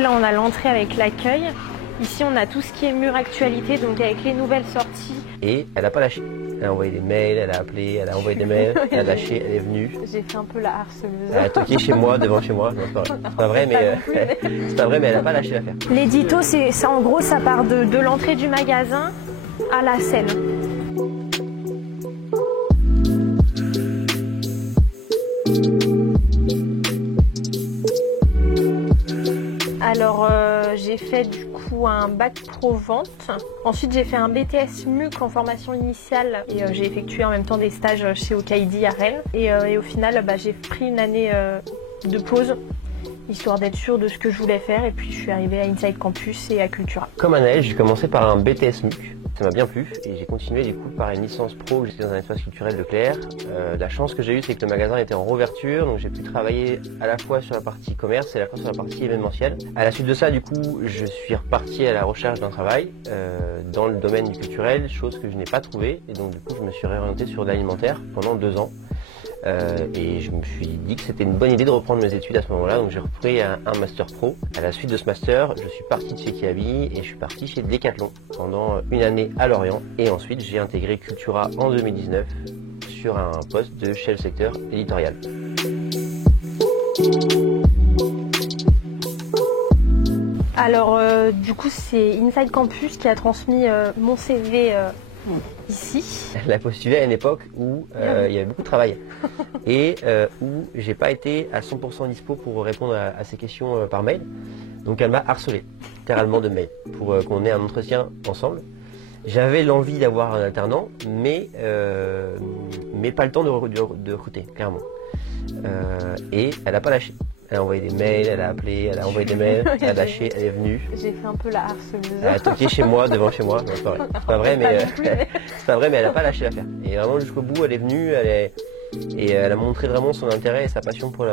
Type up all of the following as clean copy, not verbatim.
Là, on a l'entrée avec l'accueil. Ici, on a tout ce qui est mur actualité, donc avec les nouvelles sorties. Et elle n'a pas lâché. Elle a envoyé des mails, elle a appelé, elle a envoyé des mails, elle a lâché, elle est venue. J'ai fait un peu la harceleuse. Elle a toqué chez moi, devant chez moi. Non, c'est pas vrai, mais c'est pas vrai, mais elle n'a pas lâché l'affaire. L'édito, c'est en gros, ça part de l'entrée du magasin à la scène. Alors, j'ai fait du coup un bac pro vente. Ensuite, j'ai fait un BTS MUC en formation initiale et j'ai effectué en même temps des stages chez Okaidi à Rennes. Et au final, j'ai pris une année de pause, histoire d'être sûre de ce que je voulais faire. Et puis, je suis arrivée à Inside Campus et à Cultura. Comme Anaël, j'ai commencé par un BTS MUC. Ça m'a bien plu et j'ai continué du coup par une licence pro. J'étais dans un espace culturel de Clermont. La chance que j'ai eue, c'est que le magasin était en réouverture, donc j'ai pu travailler à la fois sur la partie commerce et à la fois sur la partie événementielle. À la suite de ça, du coup, je suis reparti à la recherche d'un travail dans le domaine du culturel, chose que je n'ai pas trouvée. Et donc du coup, je me suis réorienté sur l'alimentaire pendant 2 ans. Et je me suis dit que c'était une bonne idée de reprendre mes études à ce moment-là, donc j'ai repris un master pro. À la suite de ce master, je suis parti de chez Kiabi et je suis parti chez Decathlon pendant une année à Lorient. Et ensuite, j'ai intégré Cultura en 2019 sur un poste de chef secteur éditorial. Alors, du coup, c'est Inside Campus qui a transmis mon CV ici. Elle a postulé à une époque où il y avait beaucoup de travail et où j'ai pas été à 100% dispo pour répondre à ces questions par mail. Donc elle m'a harcelé littéralement de mail pour qu'on ait un entretien ensemble. J'avais l'envie d'avoir un alternant, mais pas le temps de recruter, clairement. Et elle n'a pas lâché. Elle a envoyé des mails, elle a appelé, elle a envoyé des mails, elle a lâché, elle est venue. J'ai fait un peu la harceleuse. Elle a toqué chez moi, devant chez moi. Non, c'est pas vrai. C'est pas vrai, mais elle n'a pas lâché l'affaire. Et vraiment jusqu'au bout, elle est venue, et elle a montré vraiment son intérêt et sa passion pour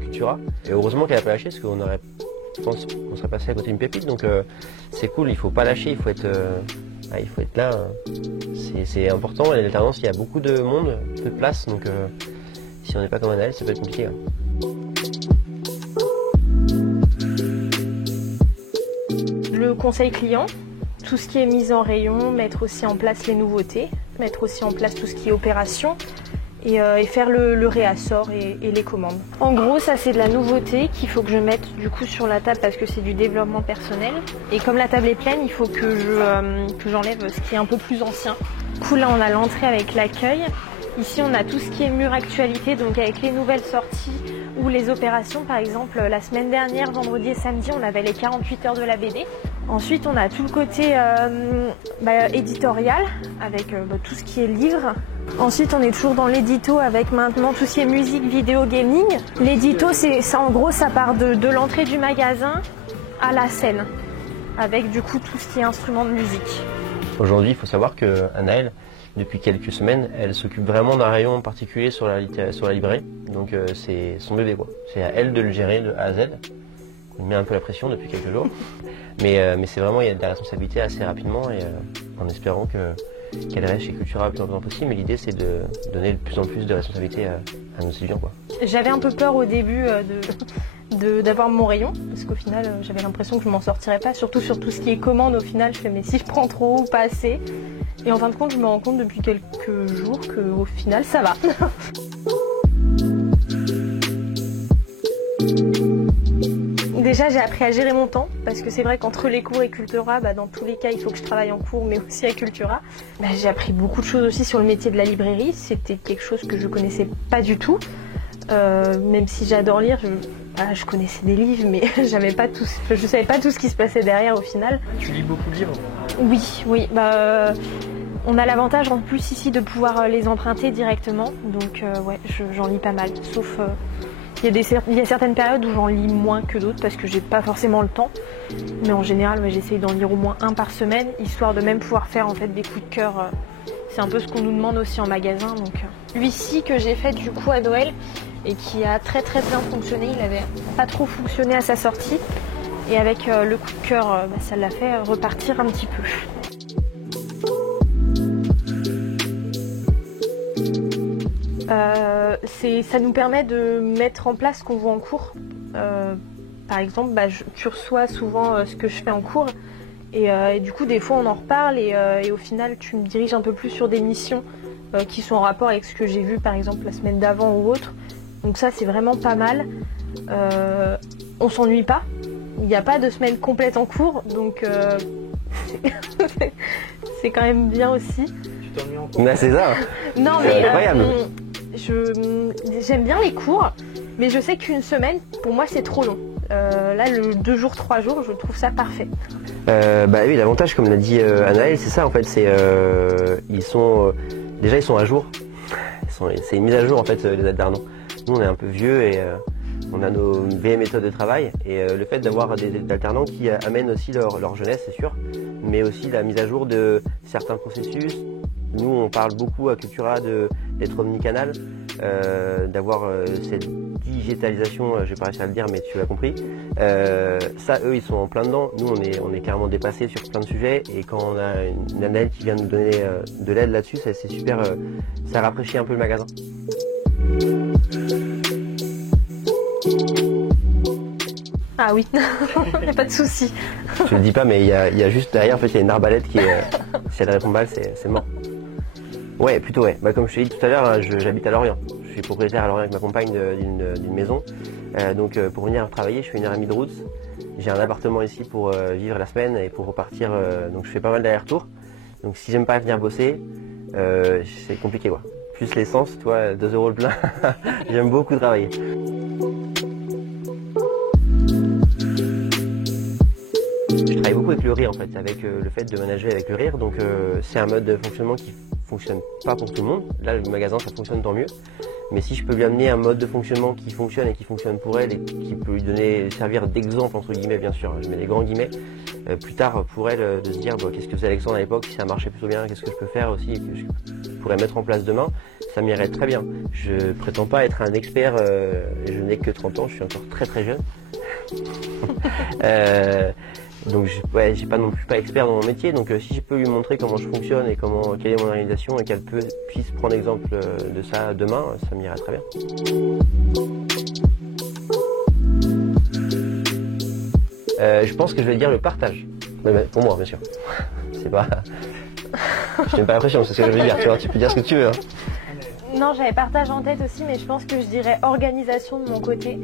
Cultura. Et heureusement qu'elle n'a pas lâché, parce qu'on aurait, je pense, qu'on serait passé à côté d'une pépite. Donc c'est cool, il faut pas lâcher, il faut être là. C'est important. Et l'alternance, il y a beaucoup de monde, peu de place, donc si on n'est pas comme Anaël, ça peut être compliqué. Le conseil client, tout ce qui est mise en rayon, mettre aussi en place les nouveautés, mettre aussi en place tout ce qui est opération et faire le réassort et les commandes. En gros, ça c'est de la nouveauté qu'il faut que je mette du coup sur la table parce que c'est du développement personnel. Et comme la table est pleine, il faut que j'enlève ce qui est un peu plus ancien. Du coup, là on a l'entrée avec l'accueil. Ici, on a tout ce qui est mur actualité, donc avec les nouvelles sorties ou les opérations. Par exemple, la semaine dernière, vendredi et samedi, on avait les 48 heures de la BD. Ensuite, on a tout le côté éditorial, avec tout ce qui est livre. Ensuite, on est toujours dans l'édito avec maintenant tout ce qui est musique, vidéo, gaming. L'édito, ça en gros, ça part de l'entrée du magasin à la scène, avec du coup tout ce qui est instrument de musique. Aujourd'hui, il faut savoir que Anaël, depuis quelques semaines, elle s'occupe vraiment d'un rayon en particulier sur la librairie. Donc c'est son bébé, quoi. C'est à elle de le gérer de A à Z. On met un peu la pression depuis quelques jours. Mais c'est vraiment, il y a des responsabilités assez rapidement et en espérant qu'elle reste chez Cultura le plus longtemps possible. Mais l'idée, c'est de donner de plus en plus de responsabilités à nos étudiants, quoi. J'avais un peu peur au début d'avoir mon rayon, parce qu'au final, j'avais l'impression que je m'en sortirais pas, surtout sur tout ce qui est commande. Au final, je fais, mais si je prends trop ou pas assez. Et en fin de compte, je me rends compte depuis quelques jours qu'au final, ça va. Déjà, j'ai appris à gérer mon temps, parce que c'est vrai qu'entre les cours et Cultura, dans tous les cas, il faut que je travaille en cours, mais aussi à Cultura. J'ai appris beaucoup de choses aussi sur le métier de la librairie. C'était quelque chose que je connaissais pas du tout. Même si j'adore lire, je connaissais des livres, mais je savais pas tout ce qui se passait derrière au final. Tu lis beaucoup de livres? Oui. On a l'avantage en plus ici de pouvoir les emprunter directement, donc ouais, j'en lis pas mal. Sauf il y a certaines périodes où j'en lis moins que d'autres parce que j'ai pas forcément le temps. Mais en général, j'essaye d'en lire au moins un par semaine, histoire de même pouvoir faire en fait des coups de cœur. C'est un peu ce qu'on nous demande aussi en magasin. Donc celui-ci que j'ai fait du coup à Noël et qui a très bien fonctionné, il avait pas trop fonctionné à sa sortie. Et avec le coup de cœur, ça l'a fait repartir un petit peu. Ça nous permet de mettre en place ce qu'on voit en cours. par exemple, tu reçois souvent ce que je fais en cours. Et du coup, des fois, on en reparle et au final, tu me diriges un peu plus sur des missions qui sont en rapport avec ce que j'ai vu, par exemple, la semaine d'avant ou autre. Donc ça, c'est vraiment pas mal. On s'ennuie pas. Il n'y a pas de semaine complète en cours, donc c'est quand même bien aussi. Tu t'ennuies en cours? Bah, c'est ça. Non, C'est mais incroyable. j'aime bien les cours, mais je sais qu'une semaine, pour moi, c'est trop long. Là, le 2 jours, 3 jours, je trouve ça parfait. Bah oui, l'avantage, comme l'a dit Anaël, c'est ça en fait. C'est ils sont à jour. C'est une mise à jour en fait, les alternants. Nous, on est un peu vieux et on a nos vieilles méthodes de travail. Et le fait d'avoir des alternants qui amènent aussi leur jeunesse, c'est sûr, mais aussi la mise à jour de certains processus. Nous, on parle beaucoup à Cultura d'être omnicanal, d'avoir cette digitalisation, je vais pas réussir à le dire, mais tu l'as compris. Ça, eux, ils sont en plein dedans. Nous, on est carrément dépassés sur plein de sujets. Et quand on a une Anaël qui vient nous donner de l'aide là-dessus, c'est super. Ça rafraîchit un peu le magasin. Ah oui, il n'y a pas de souci. Je le dis pas, mais il y a juste derrière, en fait, il y a une arbalète qui est. Si elle répond mal, c'est mort. Ouais, plutôt ouais. Bah, comme je t'ai dit tout à l'heure, hein, j'habite à Lorient. Je suis propriétaire à Lorient avec ma compagne d'une maison. Donc pour venir travailler, je fais 1h30 de route. J'ai un appartement ici pour vivre la semaine et pour repartir. Donc je fais pas mal d'allers-retours. Donc si j'aime pas venir bosser, c'est compliqué quoi. Plus l'essence, toi, 2 € le plein. J'aime beaucoup travailler. Je travaille beaucoup avec le rire en fait, avec le fait de manager avec le rire. Donc c'est un mode de fonctionnement qui fonctionne pas pour tout le monde. Là, le magasin, ça fonctionne tant mieux. Mais si je peux lui amener un mode de fonctionnement qui fonctionne et qui fonctionne pour elle et qui peut lui servir d'exemple entre guillemets, bien sûr, je mets des grands guillemets, plus tard pour elle de se dire bon, qu'est-ce que faisait Alexandre à l'époque, si ça marchait plutôt bien, qu'est-ce que je peux faire aussi, que je pourrais mettre en place demain, ça m'irait très bien. Je prétends pas être un expert, je n'ai que 30 ans, je suis encore très très jeune. Donc j'ai pas non plus pas expert dans mon métier, donc si je peux lui montrer comment je fonctionne et quelle est mon organisation et qu'elle puisse prendre exemple de ça demain, ça m'irait très bien. Je pense que je vais dire le partage. Mais pour moi bien sûr. C'est pas. Je n'ai pas l'impression, c'est ce que je veux dire, tu vois, tu peux dire ce que tu veux. Hein. Non, j'avais partage en tête aussi, mais je pense que je dirais organisation de mon côté,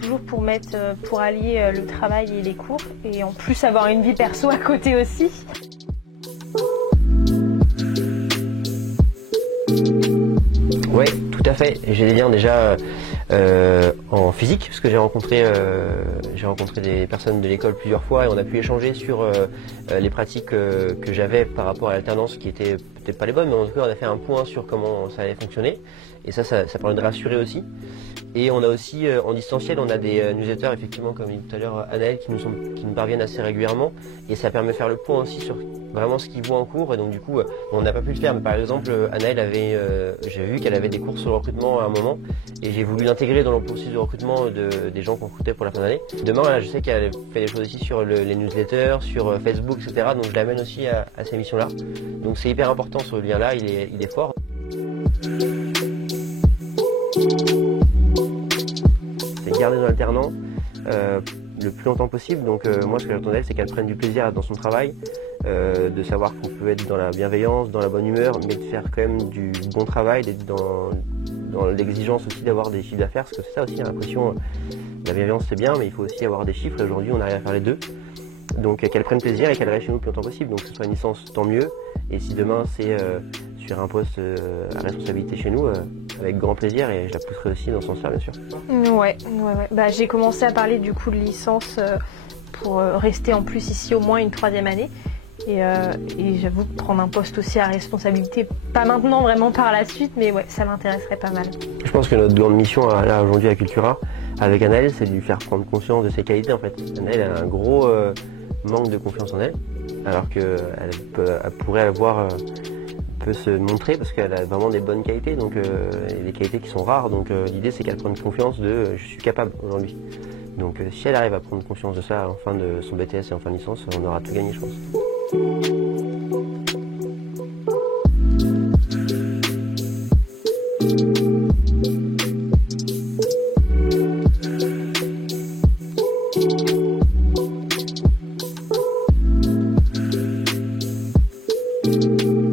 toujours pour allier le travail et les cours, et en plus avoir une vie perso à côté aussi. Ouais, tout à fait. J'ai des liens déjà en physique, parce que j'ai rencontré des personnes de l'école plusieurs fois et on a pu échanger sur les pratiques que j'avais par rapport à l'alternance qui étaient peut-être pas les bonnes, mais en tout cas on a fait un point sur comment ça allait fonctionner et ça permet de rassurer aussi. Et on a aussi en distanciel, on a des newsletters effectivement comme dit tout à l'heure Anaël qui nous parviennent assez régulièrement et ça permet de faire le point aussi sur vraiment ce qu'ils voient en cours et donc du coup on n'a pas pu le faire mais par exemple Anaël j'ai vu qu'elle avait des cours sur le recrutement à un moment et j'ai voulu l'intégrer dans le processus de recrutement des gens qu'on recrutait pour la fin d'année. Demain là, je sais qu'elle fait des choses aussi sur les newsletters, sur Facebook etc. Donc je l'amène aussi à ces missions là. Donc c'est hyper important ce lien là, il est fort. C'est garder nos alternants le plus longtemps possible. Donc moi ce que j'attends d'elle c'est qu'elle prenne du plaisir dans son travail, de savoir qu'on peut être dans la bienveillance, dans la bonne humeur, mais de faire quand même du bon travail, d'être dans l'exigence aussi d'avoir des chiffres d'affaires, parce que c'est ça aussi, l'impression, la bienveillance c'est bien, mais il faut aussi avoir des chiffres, et aujourd'hui on arrive à faire les deux. Donc qu'elle prenne plaisir et qu'elle reste chez nous le plus longtemps possible, donc que ce soit une licence tant mieux, et si demain c'est sur un poste à responsabilité chez nous, avec grand plaisir, et je la pousserai aussi dans ce sens-là bien sûr. Ouais. J'ai commencé à parler du coup de licence pour rester en plus ici au moins une 3e année. Et j'avoue que prendre un poste aussi à responsabilité, pas maintenant vraiment par la suite, mais ouais, ça m'intéresserait pas mal. Je pense que notre grande mission là aujourd'hui à Cultura, avec Anaël, c'est de lui faire prendre conscience de ses qualités en fait. Anaël a un gros manque de confiance en elle, alors qu'elle pourrait avoir, peut se montrer parce qu'elle a vraiment des bonnes qualités, donc des qualités qui sont rares. Donc l'idée c'est qu'elle prenne confiance de je suis capable aujourd'hui. Donc si elle arrive à prendre conscience de ça en fin de son BTS et en fin de licence, on aura tout gagné je pense. Merci.